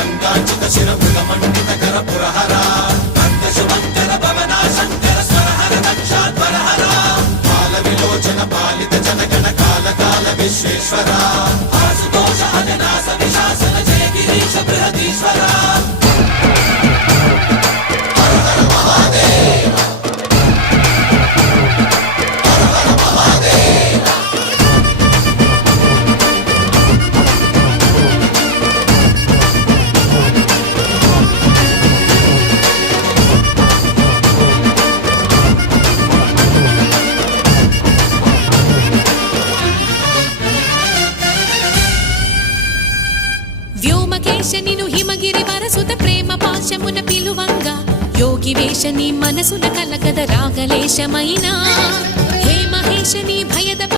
గంగాచిత శిర మృగమండిత కర పురహర భక్త శుభంకర భవనా శంకర స్వరహర దక్షాధ్వరహర బాల విలోచన పాలిత జనగణ కాల కాల విశ్వేశ్వర ఆశుతోష అజనాస విశాసన జయ గిరీశ బృహదీశ్వర హర హర మహాదేవ హర హర మహాదేవ వ్యోమకేశనిను హిమగిరి వరసుత ప్రేమ పాశమున పిలువంగా యోగి వేషని మనసున కలగద రాగలేశమైనా హే మహేశని భయద